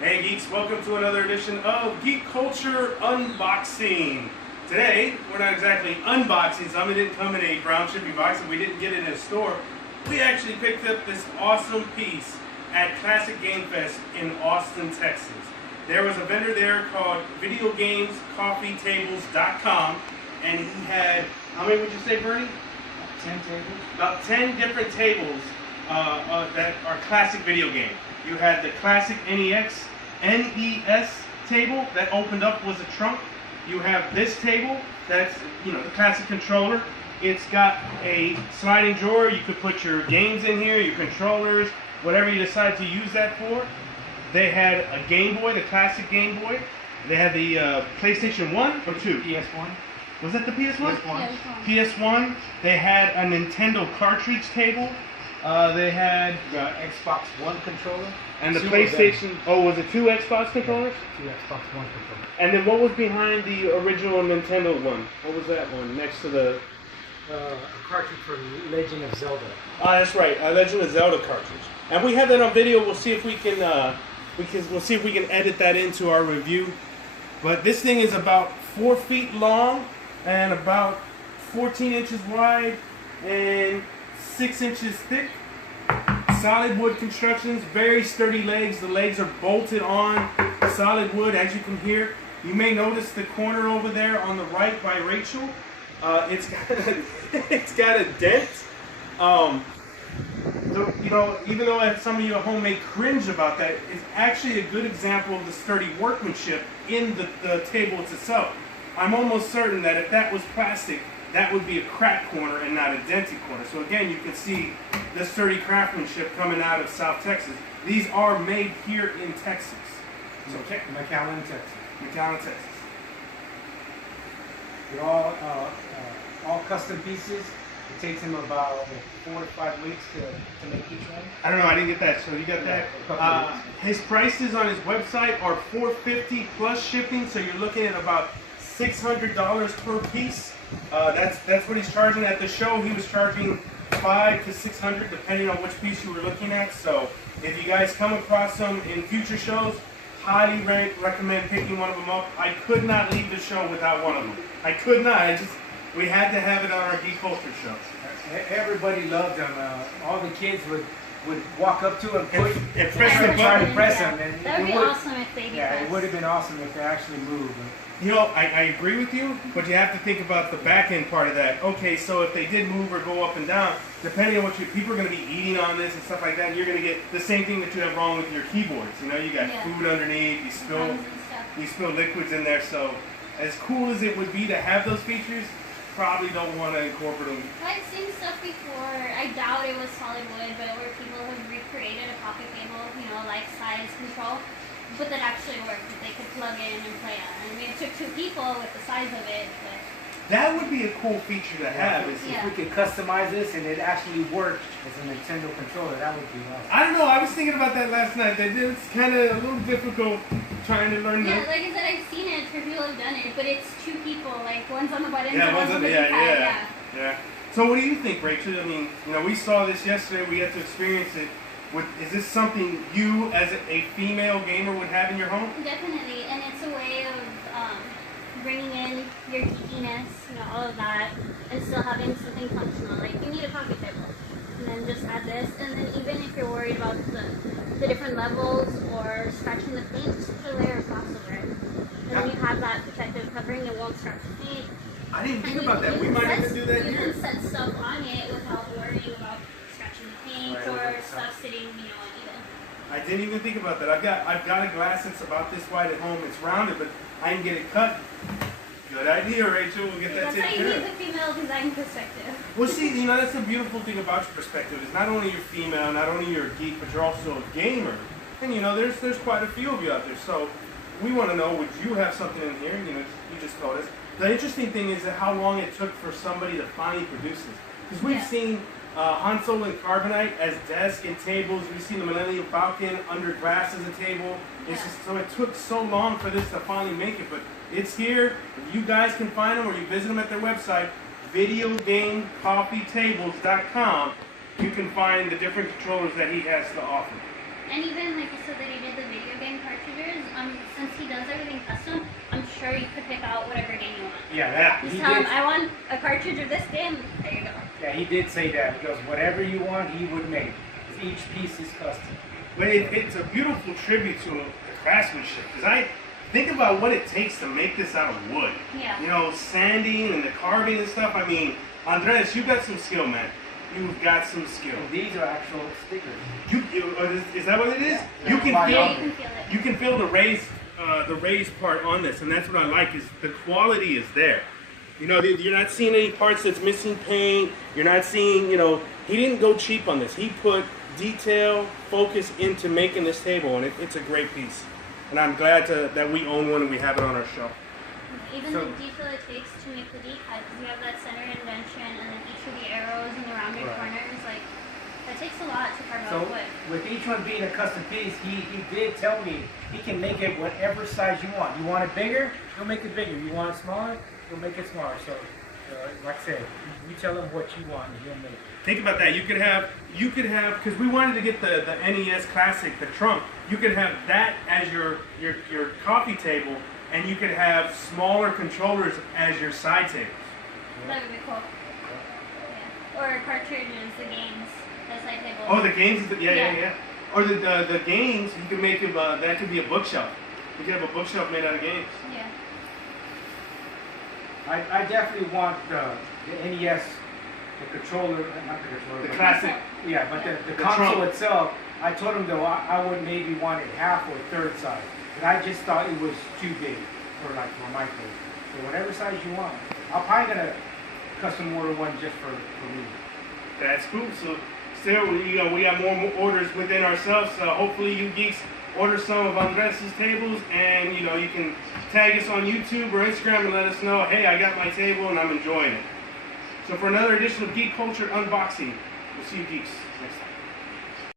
Hey geeks, welcome to another edition of Geekculture Unboxing. Today, we're not exactly unboxing, something didn't come in a brown shipping box and we didn't get it in a store. We actually picked up this awesome piece at Classic Game Fest in Austin, Texas. There was a vendor there called VideoGamesCoffeeTables.com, and he had, how many would you say, Bernie? 10 tables. About 10 different tables that are classic video games. You had the classic NES table that opened up was a trunk. You have this table that's, the classic controller. It's got a sliding drawer. You could put your games in here, your controllers, whatever you decide to use that for. They had a Game Boy, the classic Game Boy. They had the PlayStation 1 or 2? PS1. Was that the PS1? PS1. PS1. They had a Nintendo cartridge table. They had the Xbox One controller. And the PlayStation, was it 2 Xbox controllers? 2 Xbox One controllers. And then what was behind the original Nintendo one? What was that one next to the... a cartridge for Legend of Zelda. That's right, a Legend of Zelda cartridge. And we have that on video. We'll see if we can, we'll see if we can edit that into our review. But this thing is about 4 feet long and about 14 inches wide and 6 inches thick. Solid wood constructions, very sturdy legs. The legs are bolted on solid wood, as you can hear. You may notice the corner over there on the right by Rachel. It's got a dent. Even though some of you at home may cringe about that, it's actually a good example of the sturdy workmanship in the table itself. I'm almost certain that if that was plastic, that would be a cracked corner and not a dented corner. So again, you can see the sturdy craftsmanship coming out of South Texas. These are made here in Texas. So McAllen, Texas. McAllen, Texas. They're all custom pieces. It takes him about 4 to 5 weeks to make each one. I don't know, I didn't get that. So you got that? His prices on his website are $450 plus shipping. So you're looking at about $600 per piece. That's what he's charging at the show. He was charging $500 to $600 depending on which piece you were looking at. So if you guys come across them in future shows, highly recommend picking one of them up. I could not leave the show without one of them. I could not. We had to have it on our Geekculture show. Everybody loved them. All the kids would walk up to him, push, and press the button. Try to press them. And that would be awesome if they did. Yeah, it would have been awesome if they actually moved. I agree with you, but you have to think about the back end part of that. Okay, so if they did move or go up and down, depending on what people are going to be eating on this and stuff like that, you're going to get the same thing that you have wrong with your keyboards. You got food underneath, you spill liquids in there. So as cool as it would be to have those features, probably don't want to incorporate them. I've seen stuff before. I doubt it was solid wood, but where people have recreated a coffee table, like size control. But that actually worked, that they could plug in and play on. I mean, it took 2 people with the size of it, but... That would be a cool feature to have. If we could customize this and it actually worked as a Nintendo controller, that would be awesome. I don't know, I was thinking about that last night. It's kind of a little difficult trying to learn like I said, I've seen it for people who've done it, but it's 2 people, like one's on the buttons and one's on the pad. Yeah. So what do you think, Rachel? I mean, we saw this yesterday, we had to experience it. Is this something you, as a female gamer, would have in your home? Definitely, and it's a way of bringing in your geekiness, all of that, and still having something functional. Like, you need a coffee table, and then just add this, and then even if you're worried about the different levels or scratching the paint, just put a layer of glass over it. And then you have that protective covering, it won't scratch the paint. I didn't think about that. We might even do that here. You can set stuff on it without worrying about paint or stuff sitting, uneven. I didn't even think about that. I've got a glass that's about this wide at home. It's rounded, but I didn't get it cut. Good idea, Rachel. We'll get that taken care of. That's how you need the female design perspective. Well, see, that's the beautiful thing about your perspective is not only you're female, not only you're a geek, but you're also a gamer. And there's quite a few of you out there. So we want to know, would you have something in here? You just told us. The interesting thing is that how long it took for somebody to finally produce this. Because we've seen Hansel and Carbonite as desk and tables. We've seen the Millennium Falcon under glass as a table. So it took so long for this to finally make it, but it's here. If you guys can find them or you visit them at their website, VideoGameCoffeeTables.com, you can find the different controllers that he has to offer. And even, like you said, that he did the video game cartridges. Yeah, that Just he tell him, did. I want a cartridge of this game. There you go. Yeah, he did say that. He goes, whatever you want, he would make. Each piece is custom. But it's a beautiful tribute to the craftsmanship. Because I think about what it takes to make this out of wood. Yeah. You know, sanding and the carving and stuff. I mean, Andres, you got some skill, man. You've got some skill. And these are actual stickers. Is that what it is? Yeah. You can Yeah, Yeah, feel you can feel it. you can feel the raised part on this, and that's what I like. Is the quality is there. You know, you're not seeing any parts that's missing paint. You're not seeing, you know, he didn't go cheap on this. He put detail, focus into making this table, and it's a great piece. And I'm glad that we own one and we have it on our shelf. Even So- the detail it takes to make the D-pad, because you have that center indention and then each of the arrows and the rounded Right. corners, like, that takes a lot to carve So out wood. with each one being a custom piece, he did tell me he can make it whatever size you want. You want it bigger, he'll make it bigger. You want it smaller, he'll make it smaller. So, like I said, you tell him what you want and he'll make it. Think about that. You could have, because we wanted to get the NES Classic, the trunk. You could have that as your coffee table, and you could have smaller controllers as your side tables. That would be cool. Yeah. Or cartridges, the games, the side table. Oh, the games, yeah. Yeah. Or the games, you could make that could be a bookshelf. You could have a bookshelf made out of games. Yeah. I definitely want the NES, the controller, not the controller. The but- classic. Yeah, but the The console trunk. itself, I told him though I would maybe want it half or third size. But I just thought it was too big for my place. So whatever size you want. I'm probably gonna custom order one just for me. That's cool. So still, we got more orders within ourselves. Hopefully you geeks order some of Andres' tables, and you can tag us on YouTube or Instagram and let us know, hey, I got my table and I'm enjoying it. So for another edition of Geek Culture Unboxing, we'll see you geeks next time.